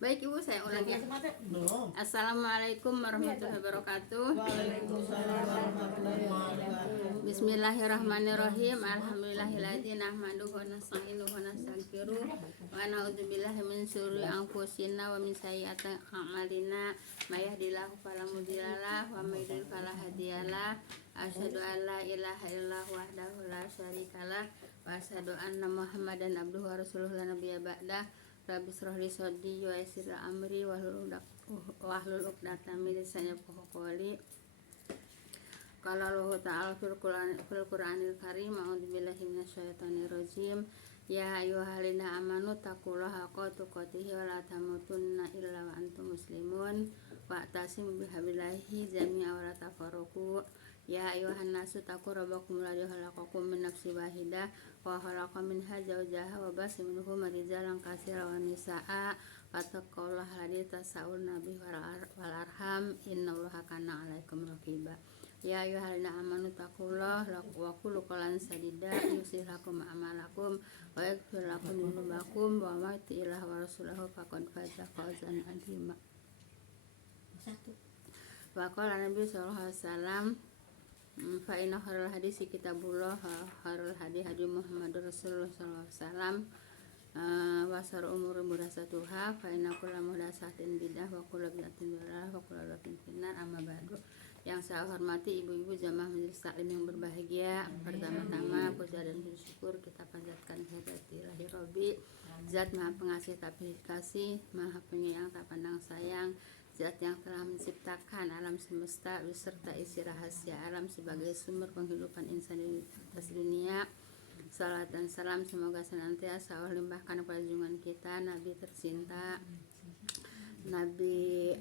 Baik Ibu, saya ulangi. Assalamualaikum warahmatullahi wabarakatuh. Waalaikumsalam warahmatullahi wabarakatuh. Bismillahirrahmanirrahim. Alhamdulillahilladzi nahmaduhu wa nasta'inuhu wa nastaghfiruh wa na'udzubillahi min syururi anfusina wa min sayyiati a'malina. May yahdihillahu fala mudhillalah wa may yudhlil fala hadiyalah. Asyhadu an la ilaha illallah wahdahu la syarikalah wa asyhadu anna Muhammadan abduhu wa rasuluhu la nabiyya ba'dah. Rabbi shrah li sadri wa yassir li amri wahlul 'uqdatam min lisani yafqahu qawli. Qala Allah ta'ala fil Qur'anil Karim, a'udzubillahi minasyaitonir rajim. Ya ayyuhalladzina amanu taqullaha haqqa tuqatih wa la tamutunna illa wa antum muslimun wa'tasimu bihablillahi jami'an wa la tafarraqu. Ya ayyuhan nasu taqu rabbakum alladzi khalaqakum min nafsin wahidah wa khalaqa minha zawjaha wa bassa minhuma rijalan katsiran wa nisaa'a wattaqullaha alladzi tasaaluna bihi wal arham innallaha kana 'alaikum raqiba. Ya ayyuhalladzina amanu taqullaha wa qulu qawlan sadida yuslih lakum a'malakum wa yaghfir lakum dhunubakum wa may yuti'illah wa rasulahu faqad faza fawzan 'azima. Wa qala Nabi sallallahu alaihi wasallam, fa inna khairal hadisi kitabullah wa khairul hadi hadi Muhammadur Rasulullah sallallahu alaihi wasallam wa syarrul umuri muhdatsatuha fa inna kulla muhdatsatin bidah wa kulla bid'atin dhalalah wa kulla dhalatin finnar. Amma ba'du. Yang saya hormati ibu-ibu jamaah majelis taklim yang berbahagia, pertama-tama puja dan syukur kita panjatkan kehadirat ilahi Rabbi, Zat Maha Pengasih tak pilih kasih, Maha Penyayang tak pandang sayang, Zat yang telah menciptakan alam semesta beserta isi rahasia alam sebagai sumber penghidupan insan di atas dunia. Salat dan salam semoga senantiasa Allah limpahkan kepada junjungan kita Nabi tercinta, Nabi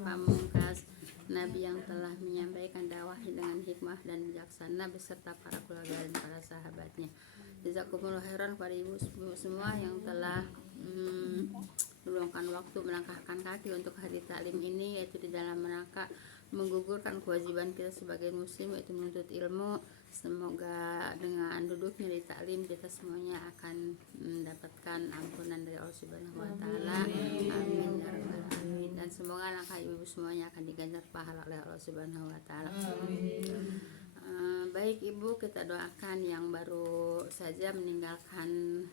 pamungkas, Nabi yang telah menyampaikan dakwah dengan hikmah dan bijaksana beserta para keluarga dan para sahabatnya. Jazakumullah khairan kepada ibu semua yang telah meluangkan waktu melangkahkan kaki untuk hari taklim ini, yaitu di dalam rangka menggugurkan kewajiban kita sebagai muslim, yaitu menuntut ilmu. Semoga dengan duduknya di taklim kita semuanya akan mendapatkan ampunan dari Allah Subhanahu wa taala. Amin ya rabbal alamin. Dan semoga langkah ibu semuanya akan diganjar pahala oleh Allah Subhanahu wa taala. Baik ibu, kita doakan yang baru saja meninggalkan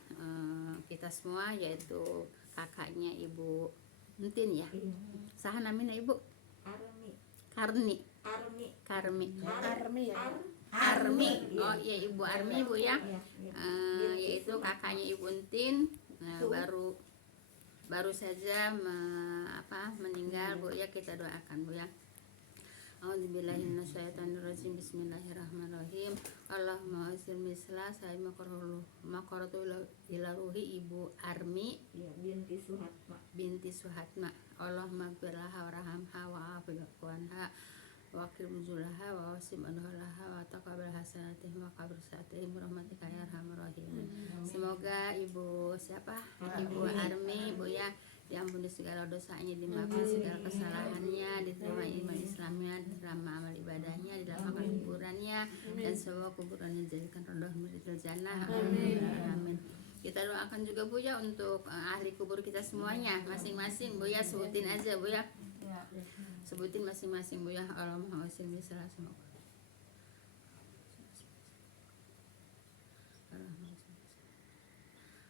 kita semua, yaitu kakaknya ibu Entin ya. Saha namanya ibu? Armi. Oh iya ibu Armi bu ya. Yaitu kakaknya ibu Entin, baru saja meninggal bu ya. Kita doakan bu ya. A'udzubillahi minasyaitonirrajim. Bismillahirrahmanirrahim. Allahumma azil misla saya makaratu ila ruhi ibu Armi binti Suhatma. Allahumma gfirlaha warhamha wa'afiqanha wa akrim nuzulaha wa wasim anhalaha wa taqabbal hasanatih wa qabr saatih rahmatika ya arhamar rahimin. Semoga ibu Ibu Armi bu ya diampuni segala dosanya, dimaafkan segala kesalahannya, diterima iman Islamnya, diterima amal ibadahnya, dilapangkan kuburannya, dan semua kuburannya dijadikan rondoh meritul jannah. Amin. Kita doakan juga bu ya untuk ahli kubur kita semuanya masing-masing bu ya. Sebutin aja bu ya. Sebutin masing-masing bu ya. Allahumma sholli ala sayyidina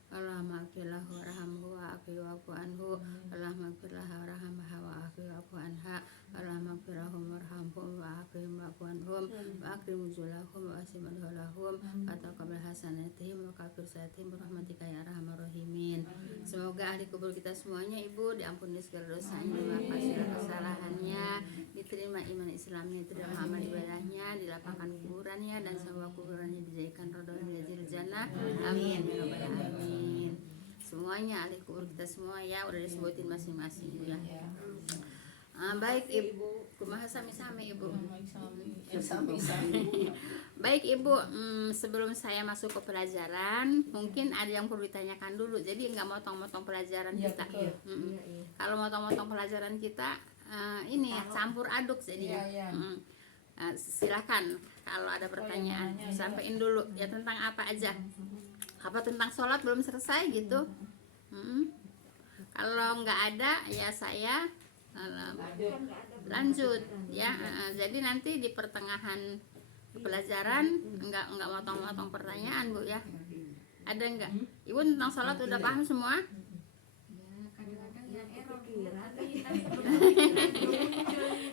Allahumma gfirlahu warhamhu wa'afihi wa'fu anhu. Allahumma gfirlahu warhamha wa'afihi wa'fu anha. Allahumma gfirlahu warhamhum wa'afihi wa'fu anhum wa akrim nuzulahum wa asim adhalahum wa taqabbal hasanatihim wa kafir saatihim rahmatika ya arhamar rahimin. Semoga ahli kubur kita semuanya ibu diampuni segala dosanya, dimaafkan segala kesalahannya, diterima iman Islamnya, diterima amal ibadahnya, dilapangkan kuburannya, dan semua kuburannya dijadikan rondoh minal jannah. Amin ya rabbal alamin. Semuanya ahli kubur kita semua ya udah disebutin masing-masing ya. Baik ibu, kumaha sami-sami ibu. Baik ibu, sebelum saya masuk ke pelajaran, mungkin ada yang perlu ditanyakan dulu. Jadi nggak motong-motong pelajaran kita. Kalau motong-motong pelajaran kita, ini campur aduk jadinya. Silakan kalau ada pertanyaan, sampaikan dulu ya tentang apa aja. apa tentang sholat belum selesai gitu. Kalau nggak ada ya saya lanjut ya. Jadi nanti di pertengahan pelajaran nggak motong-motong pertanyaan Bu ya. Ada nggak? Ibu tentang sholat udah paham semua?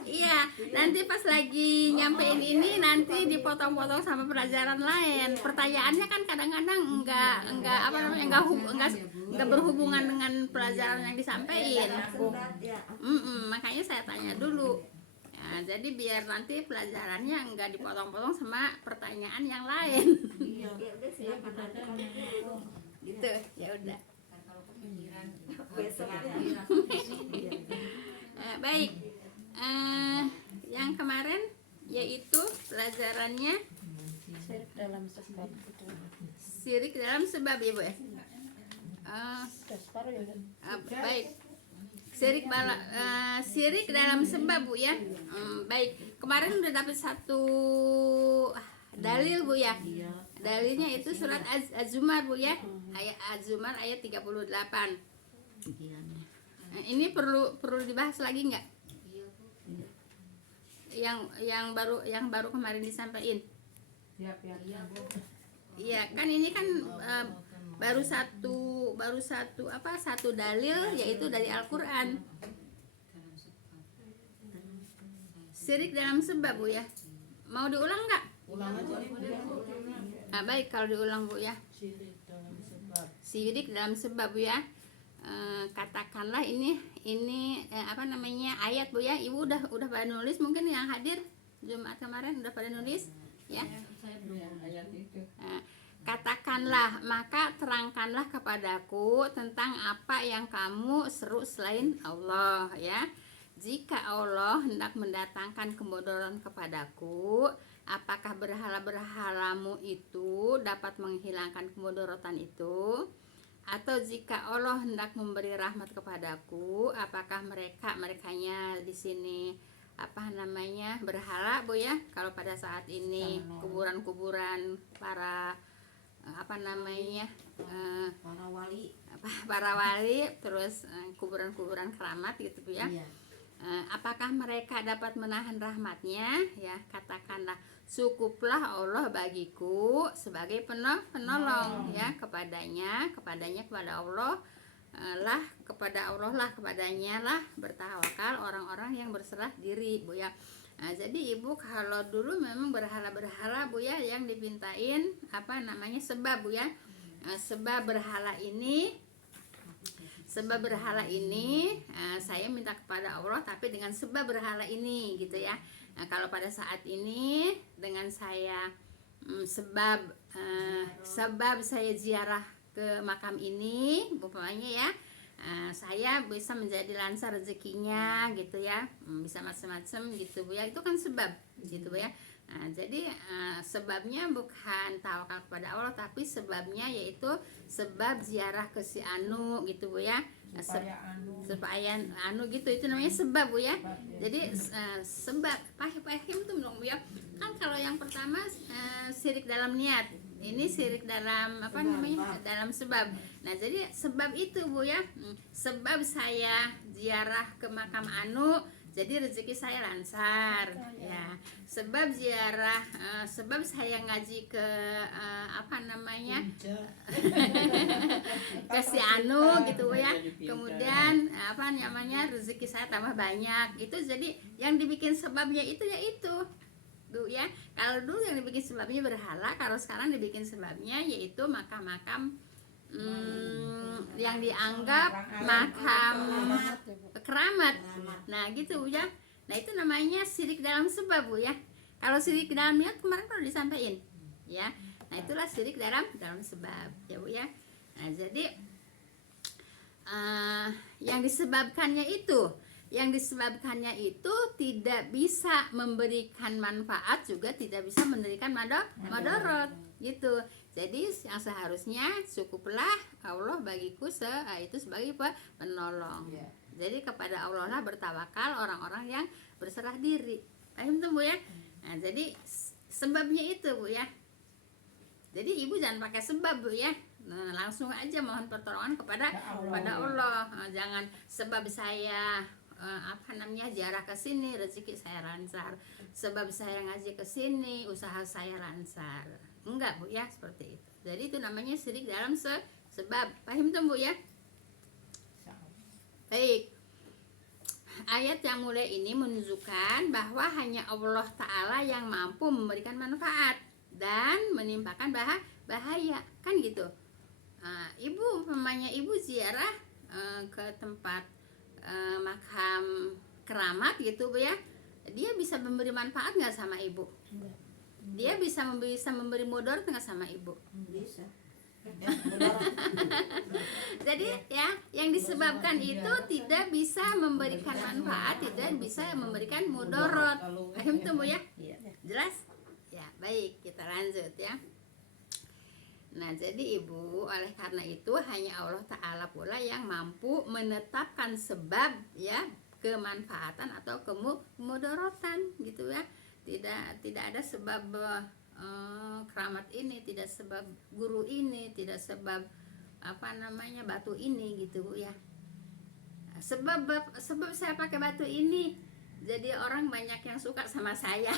Iya, nanti pas lagi nyampein ini nanti dipotong-potong sama pelajaran lain. Pertanyaannya kan kadang-kadang enggak apa namanya enggak berhubungan dengan pelajaran yang disampaikan. Makanya saya tanya dulu. Ya, jadi biar nanti pelajarannya enggak dipotong-potong sama pertanyaan yang lain. Gitu, ya udah. Baik. Yang kemarin yaitu pelajarannya syirik dalam sebab ya Bu ya. Baik. Syirik dalam sebab Bu ya. Baik. Kemarin udah dapat satu dalil Bu ya. Dalilnya itu surat Az-Zumar Bu ya. Ayat Az-Zumar ayat 38. Ini perlu dibahas lagi nggak? Yang baru kemarin disampaikan. Iya kan ini kan baru satu dalil yaitu dari Al-Qur'an. Syirik dalam sebab Bu ya. Mau diulang nggak? Ulang aja. Baik kalau diulang Bu ya. Syirik dalam sebab Bu ya. Katakanlah ini apa namanya ayat Bu ya. Ibu udah pada nulis, mungkin yang hadir Jumat kemarin udah pada nulis ya. Katakanlah, maka terangkanlah kepadaku tentang apa yang kamu seru selain Allah ya. Jika Allah hendak mendatangkan kemudaratan kepadaku, apakah berhala-berhalamu itu dapat menghilangkan kemudaratan itu? Atau jika Allah hendak memberi rahmat kepadaku, apakah merekanya di sini apa namanya berhala Bu ya? Kalau pada saat ini kuburan-kuburan para apa namanya para wali, terus kuburan-kuburan keramat gitu Bu ya. Apakah mereka dapat menahan rahmatnya ya? Katakanlah, cukuplah Allah bagiku sebagai penolong ya, kepadanya kepada Allah lah, kepadanya lah bertawakal orang-orang yang berserah diri Bu ya. Jadi Ibu kalau dulu memang berhala-berhala Bu ya yang dipintain apa namanya sebab Bu ya. Sebab berhala ini saya minta kepada Allah, tapi dengan sebab berhala ini gitu ya. Kalau pada saat ini dengan saya sebab saya ziarah ke makam ini umpamanya ya, saya bisa menjadi lancar rezekinya gitu ya, bisa macam-macam gitu Bu ya. Itu kan sebab gitu Bu ya. Jadi sebabnya bukan tawakal kepada Allah, tapi sebabnya yaitu sebab ziarah ke si Anu gitu Bu ya. Supaya anu gitu, itu namanya sebab Bu ya. Jadi sebab pahim tuh belum Bu ya. Kan kalau yang pertama syirik dalam niat, ini syirik dalam apa namanya dalam sebab. Nah jadi sebab itu Bu ya, sebab saya ziarah ke makam Anu jadi rezeki saya lancar ya. Sebab ziarah sebab saya ngaji ke apa namanya ke si Anu gitu ya, kemudian apa namanya rezeki saya tambah banyak. Itu jadi yang dibikin sebabnya itu ya itu Bu ya. Kalau dulu yang dibikin sebabnya berhala, kalau sekarang dibikin sebabnya yaitu makam-makam yang dianggap makam keramat. Nah gitu Bu ya. Nah itu namanya syirik dalam sebab Bu ya. Kalau syirik dalam niat kemarin kalau disampaikan ya. Nah itulah syirik dalam sebab ya Bu ya. Nah jadi yang disebabkannya itu tidak bisa memberikan manfaat, juga tidak bisa memberikan madarat gitu. Jadi yang seharusnya cukuplah Allah bagiku itu sebagai penolong. Jadi kepada Allah lah bertawakal orang-orang yang berserah diri. Paham tuh Bu ya? Nah, jadi sebabnya itu Bu ya. Jadi Ibu jangan pakai sebab Bu ya. langsung aja mohon pertolongan kepada Allah. Jangan sebab saya ziarah ke sini rezeki saya lancar, sebab saya ngaji ke sini usaha saya lancar. Enggak Bu ya, seperti itu. Jadi itu namanya syirik dalam sebab. Paham tuh Bu ya? Baik. Ayat yang mulai ini menunjukkan bahwa hanya Allah Ta'ala yang mampu memberikan manfaat dan menimpakan bahaya, kan gitu. Ibu umpamanya ibu ziarah ke tempat makam keramat gitu Bu ya, dia bisa memberi manfaat nggak sama ibu? Dia bisa memberi mudarat nggak sama ibu? Bisa. Jadi ya, yang disebabkan itu tidak bisa memberikan manfaat, tidak bisa memberikan mudarat. Paham tuh Bu ya? Jelas? Ya, baik, kita lanjut ya. Nah, jadi Ibu, oleh karena itu hanya Allah Ta'ala pula yang mampu menetapkan sebab ya kemanfaatan atau kemudaratan gitu ya. Tidak ada sebab keramat ini, tidak sebab guru ini, tidak sebab batu ini gitu Bu ya. Sebab saya pakai batu ini jadi orang banyak yang suka sama saya.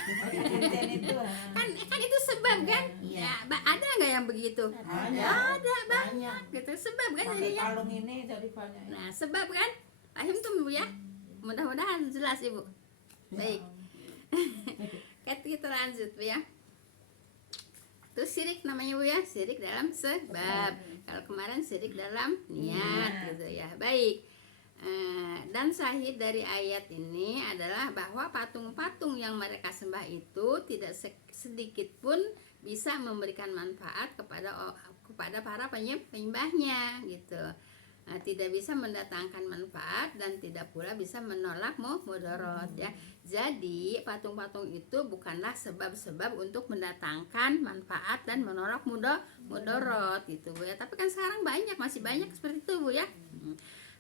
kan itu sebab kan? Ya, ada nggak yang begitu? Ada banyak gitu, sebab kan jadinya. Kalung ini jadi banyak. Nah, sebab kan? Paham tuh Bu ya? Mudah-mudahan jelas Ibu. Baik. Kita lanjut Bu ya. Terus syirik namanya Bu ya, syirik dalam sebab. Kalau kemarin syirik dalam niat gitu ya. Baik. Dan syahid dari ayat ini adalah bahwa patung-patung yang mereka sembah itu tidak sedikit pun bisa memberikan manfaat kepada para penyembahnya gitu. Tidak bisa mendatangkan manfaat dan tidak pula bisa menolak mudarat ya. Jadi patung-patung itu bukanlah sebab-sebab untuk mendatangkan manfaat dan menolak mudarat gitu Bu ya. Tapi kan sekarang masih banyak seperti itu Bu ya.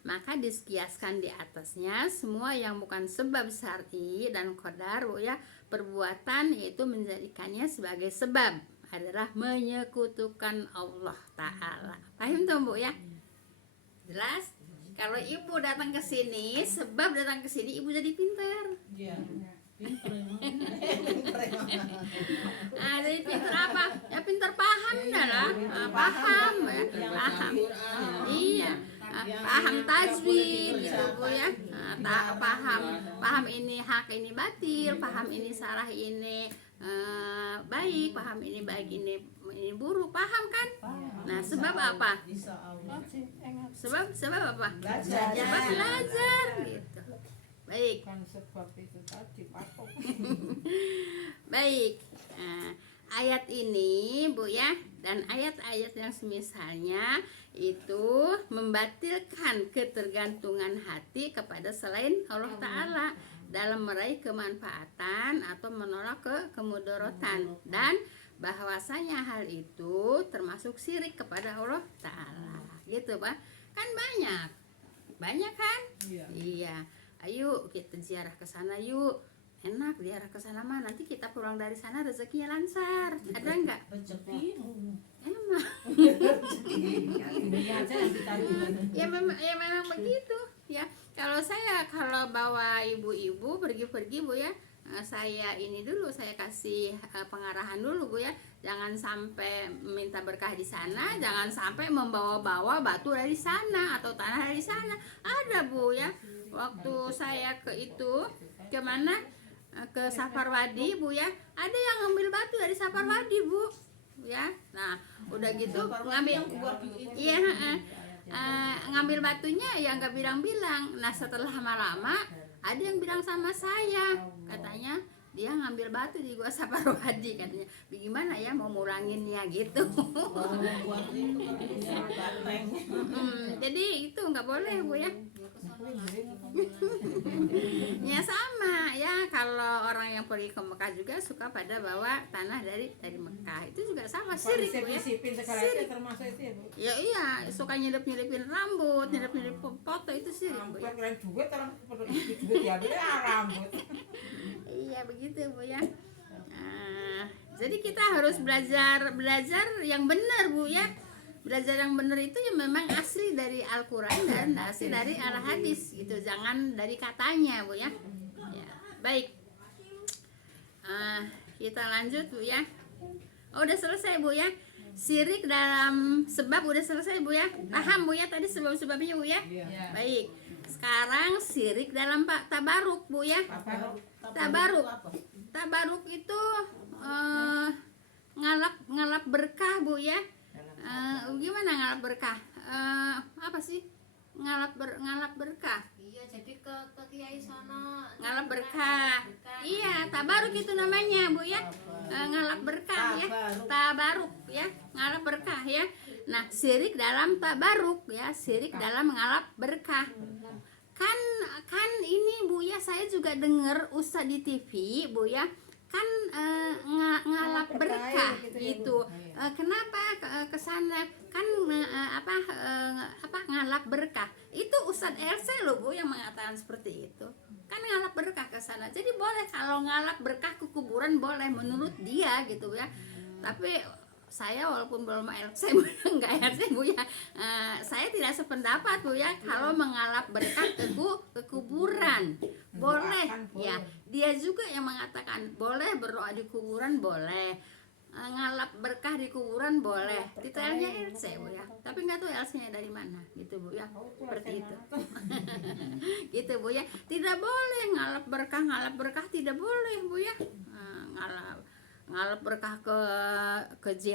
Maka dikiaskan di atasnya semua yang bukan sebab syar'i dan qadar Bu ya, perbuatan yaitu menjadikannya sebagai sebab adalah menyekutukan Allah Ta'ala. Paham tuh Bu ya? Jelas? Kalau ibu datang ke sini, sebab datang ke sini ibu jadi pintar. Iya. Pintar. Jadi pintar apa? Ya pintar paham dah lah. Paham ya, paham. Iya. Paham tajwid gitu Bu ya. Paham ini hak, ini batil, paham ini salah, ini baik, paham ini baik, ini buruk, paham kan? Nah, sebab apa? Sebab apa? Sebab belajar gitu. Baik. Kan sebab itu tadi patung. Baik. Ayat ini Bu ya, dan ayat-ayat yang semisalnya itu membatalkan ketergantungan hati kepada selain Allah Ta'ala dalam meraih kemanfaatan atau menolak kemudaratan, dan bahwasanya hal itu termasuk syirik kepada Allah Ta'ala gitu Pak. Kan banyak kan? Iya. Ayo kita ziarah ke sana yuk. Enak ziarah ke sana mah, nanti kita pulang dari sana rezekinya lancar. Ada enggak? Rezeki. Emang. Ya memang begitu ya. Kalau bawa ibu-ibu pergi Bu ya, saya ini dulu, saya kasih pengarahan dulu Bu ya. Jangan sampai minta berkah di sana, jangan sampai membawa-bawa batu dari sana atau tanah dari sana. Ada Bu ya. Waktu saya ke mana? Ke Saparwadi Bu ya, ada yang ngambil batu dari Saparwadi Bu ya. Nah udah gitu ngambil batunya ya nggak bilang-bilang. Nah setelah lama-lama ada yang bilang sama saya, katanya dia ngambil batu di gua Saparwadi, katanya bagaimana ya mau nguranginnya gitu. Jadi itu nggak boleh Bu ya. Ya sama ya, kalau orang yang pergi ke Mekah juga suka pada bawa tanah dari Mekah, itu juga sama syirik Bu ya. Syirik termasuk itu ya Bu. Ya iya, suka nyelip-nyelipin rambut, nyelip-nyelip foto, itu syirik Bu ya. Keren juga orang perlu duit ya rambut. Iya begitu Bu ya. Jadi kita harus belajar yang benar Bu ya. belajar yang benar itu ya memang asli dari Al-Quran dan asli dari Al-Hadis gitu, jangan dari katanya Bu ya. Ya, baik. Kita lanjut Bu ya. Oh, udah selesai Bu ya. Syirik dalam sebab udah selesai Bu ya. Paham Bu ya tadi sebab-sebabnya Bu ya. Iya. Baik. Sekarang syirik dalam tabaruk Bu ya. Tabaruk. Tabaruk itu ngalap berkah Bu ya. Gimana ngalap berkah? Apa sih ngalap berkah? Iya, jadi ke kiai sana Ngalap berkah. Iya, tabaruk itu namanya Bu ya. Ngalap berkah ya. Tabaruk ya, ngalap berkah ya. Nah, syirik dalam tabaruk ya, syirik dalam ngalap berkah. Kan ini Bu ya, saya juga dengar ustadz di TV Bu ya. Kan ngalap berkah gitu. Kenapa ke sana? Kan ngalap berkah. Itu Ustadz RC loh Bu yang mengatakan seperti itu. Kan ngalap berkah ke sana. Jadi boleh kalau ngalap berkah ke kuburan boleh menurut dia gitu ya. Tapi saya walaupun belum RC enggak RC Bu ya. Saya tidak sependapat Bu ya kalau mengalap berkah ke kuburan. Boleh ya. Dia juga yang mengatakan boleh berdoa di kuburan boleh. Ngalap berkah di kuburan boleh. Detailnya RC Bu ya. Tapi nggak tahu RC-nya dari mana gitu Bu ya. Seperti itu. Gitu Bu ya. Tidak boleh ngalap berkah tidak boleh Bu ya. Ngalap berkah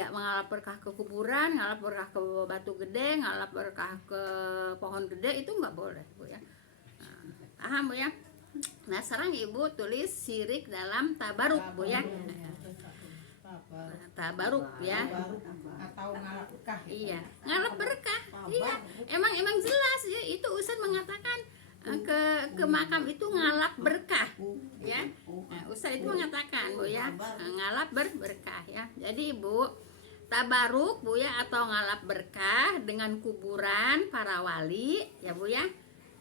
mengalap berkah ke kuburan, ngalap berkah ke batu gede, ngalap berkah ke pohon gede, itu nggak boleh Bu ya. Paham Bu ya. Nah, sekarang Ibu tulis syirik dalam tabaruk Bu ya. Tabaruk ya. Atau ngalap berkah. Iya, ngalap berkah. Iya, emang jelas ya, itu Ustadz mengatakan ke makam itu ngalap berkah ya. Nah, Ustadz itu mengatakan Bu ya, ngalap berkah ya. Jadi Ibu, tabaruk Bu ya atau ngalap berkah dengan kuburan para wali ya Bu ya.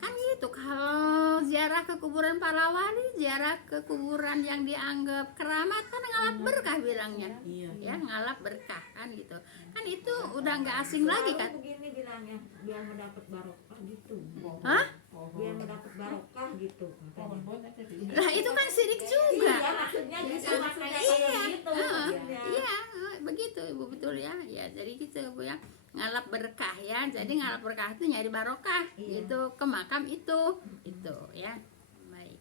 Kan gitu, kalau ziarah ke kuburan para wali, ziarah ke kuburan yang dianggap keramat kan ngalap berkah bilangnya. Ya, ngalap berkah kan gitu. Kan itu udah nggak asing lagi kan. begini bilangnya, biar mendapat barokah gitu. Hah? Biar mendapat barokah gitu. Pohon-pohon ada di Lah itu kan syirik juga. Iya, maksudnya gitu, maksudnya Iya, kayak gitu. iya, begitu Ibu, betul ya. Ya, jadi gitu Bu ya. Ngalap berkah ya. Jadi ngalap berkah itu nyari barokah gitu ke makam itu ya. Baik.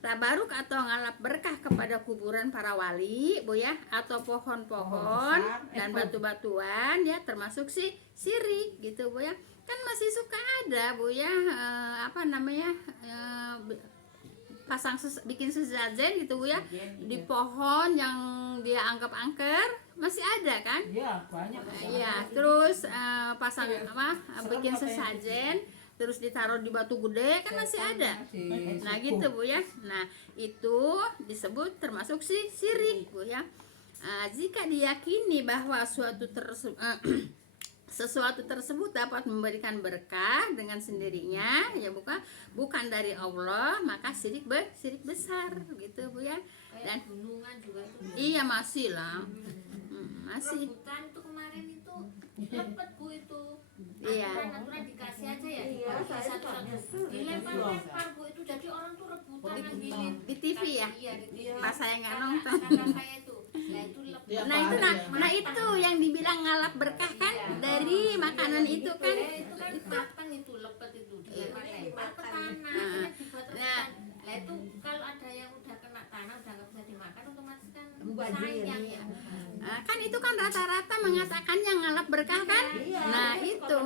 Tabaruk atau ngalap berkah kepada kuburan para wali Bu ya, atau pohon-pohon dan batu-batuan ya, termasuk syirik gitu Bu ya. Kan masih suka ada Bu ya, bikin sesajen gitu Bu ya, di pohon yang dia anggap angker, masih ada kan? Iya, banyak. Iya, terus bikin sesajen terus ditaruh di batu gede kan masih ada. Nah gitu Bu ya. Nah itu disebut termasuk syirik Bu ya. Jika diyakini bahwa sesuatu tersebut dapat memberikan berkah dengan sendirinya ya bukan dari Allah, maka syirik besar gitu Bu ya. Dan Gunungan juga itu. iya masih lah. Masih. Rebutan tuh kemarin itu lepet Bu itu. Iya. Aturan dikasih aja ya. Iya, dibagi saya satu-satu. juga Dilempar-lempar Bu itu, jadi orang tuh rebutan ngambilin. Di TV ya? Iya, di TV. Pas saya nggak nonton. Kakak saya itu. Nah itu lepet. Nah itu yang dibilang ngalap berkah kan dari makanan itu kan. Itu kan matang itu lepet itu dilempar-lempar ke tanah. Akhirnya dibuat rebutan. Nah itu kalau ada yang udah kena tanah udah nggak bisa dimakan, otomatis kan sayang ya. Kan itu kan rata-rata mengatakan yang ngalap berkah kan. Nah itu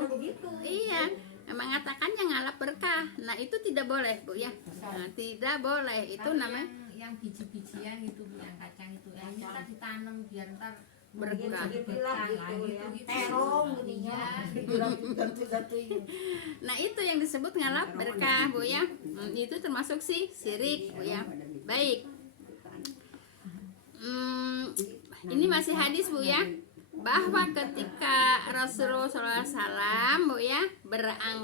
iya mengatakan yang ngalap berkah. Nah itu tidak boleh Bu ya. Nah, tidak boleh itu Tapi namanya yang biji-bijian itu Bu, yang kacang itu yang kita ditanam biar ntar berkah. berkah gitu ya. gitu. Terong gitu Iya. Nah itu yang disebut ngalap berkah Bu ya. Itu termasuk syirik Bu ya. Baik. Ini masih hadis Bu ya, bahwa ketika Rasulullah SAW Bu ya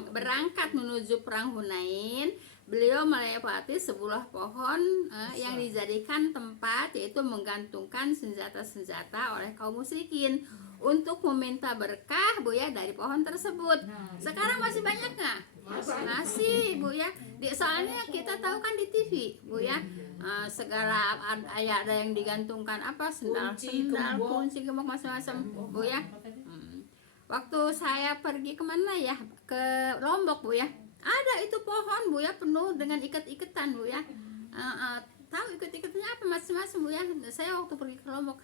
berangkat menuju perang Hunain, beliau melewati sebuah pohon yang dijadikan tempat yaitu menggantungkan senjata-senjata oleh kaum musyrikin untuk meminta berkah Bu ya dari pohon tersebut. Sekarang masih banyak nggak? Masih Bu ya. Soalnya kita tahu kan di TV Bu ya, segala ada yang digantungkan apa sendal, kunci, gembok macam-macam Bu ya. Waktu saya pergi kemana ya, ke Lombok Bu ya, ada itu pohon Bu ya penuh dengan ikat-ikatan Bu ya. Tahu ikat-ikatannya apa macam-macam Bu ya. Saya waktu pergi ke Lombok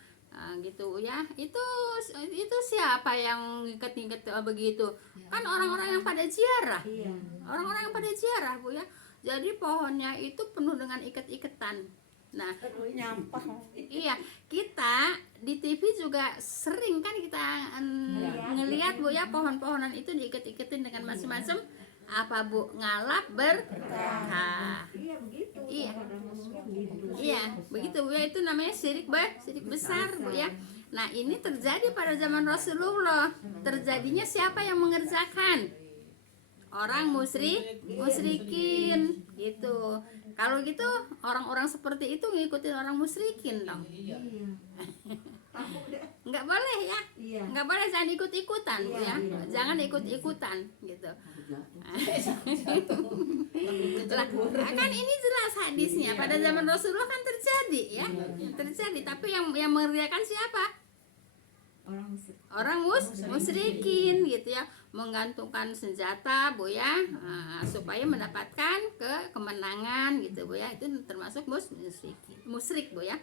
gitu ya, itu siapa yang ikat-ikat begitu? Kan orang-orang yang pada ziarah, orang-orang yang pada ziarah Bu ya. Jadi pohonnya itu penuh dengan ikat-ikatan. Nah, iya, kita di TV juga sering kan kita ngelihat Bu ya, pohon-pohonan itu diikat-ikatin dengan macam-macam apa Bu, ngalap berkah. Iya, begitu Bu ya, itu namanya syirik besar Bu ya. Nah, ini terjadi pada zaman Rasulullah. Terjadinya siapa yang mengerjakan? Orang musyrikin gitu. Kalau gitu orang-orang seperti itu ngikutin orang musyrikin dong. Nggak boleh ya, nggak boleh, jangan ikut-ikutan Bu ya, jangan ikut-ikutan gitu. Lah, kan ini jelas hadisnya pada zaman Rasulullah kan terjadi ya, terjadi. Tapi yang mengerjakan siapa? Orang musyrikin gitu ya, menggantungkan senjata Bu ya, supaya mendapatkan kemenangan gitu Bu ya. Itu termasuk musyrik Bu ya.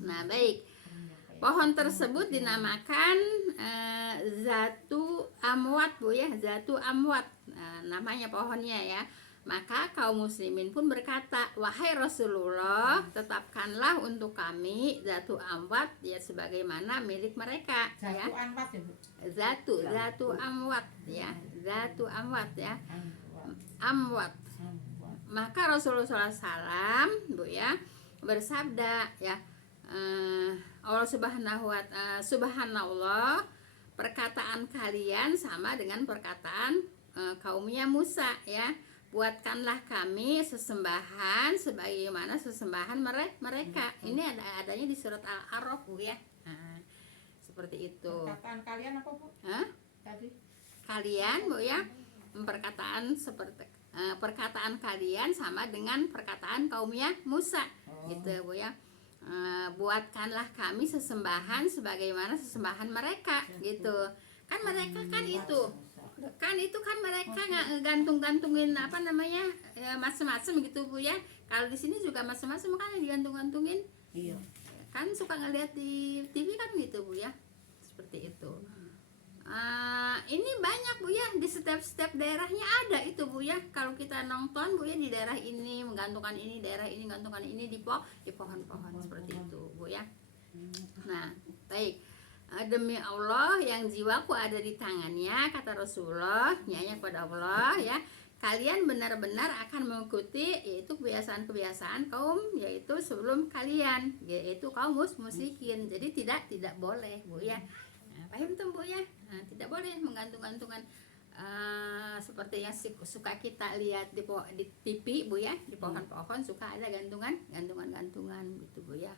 Nah, baik. Pohon tersebut dinamakan Zatu Amwat Bu ya, Zatu Amwat namanya pohonnya ya. Maka kaum muslimin pun berkata, wahai Rasulullah, tetapkanlah untuk kami Zatu Amwat ya sebagaimana milik mereka ya. Zatu Amwat ya, Zatu Amwat ya, Amwat. Maka Rasulullah SAW Bu ya bersabda ya, Allah Subhanallah, perkataan kalian sama dengan perkataan kaumnya Musa ya. Buatkanlah kami sesembahan sebagaimana sesembahan mereka. Ini adanya di surat Al-A'raf Bu ya. Nah, seperti itu. Perkataan kalian apa Bu? Tadi Kalian Bu ya, perkataan kalian sama dengan perkataan kaumnya Musa gitu Bu ya. Buatkanlah kami sesembahan sebagaimana sesembahan mereka gitu. Kan mereka kan mereka nggak gantung-gantungin apa namanya macam-macam gitu Bu ya. Kalau di sini juga macam-macam kan yang digantung-gantungin. Iya. Kan suka ngeliat di TV kan gitu Bu ya. Seperti itu. Ini banyak Bu ya, di setiap daerahnya ada itu Bu ya. Kalau kita nonton Bu ya, di daerah ini menggantungkan ini, daerah ini menggantungkan ini di pohon-pohon seperti itu Bu ya. Nah, baik. Demi Allah yang jiwaku ada di tangannya, kata Rasulullah, nyanyi kepada Allah ya, kalian benar-benar akan mengikuti yaitu kebiasaan-kebiasaan kaum yaitu sebelum kalian, yaitu kaum musyrikin. Jadi tidak boleh Bu ya. Paham tuh Bu ya? Tidak boleh menggantung-gantungkan seperti yang suka kita lihat di TV Bu ya, di pohon-pohon suka ada gantungan gitu Bu ya.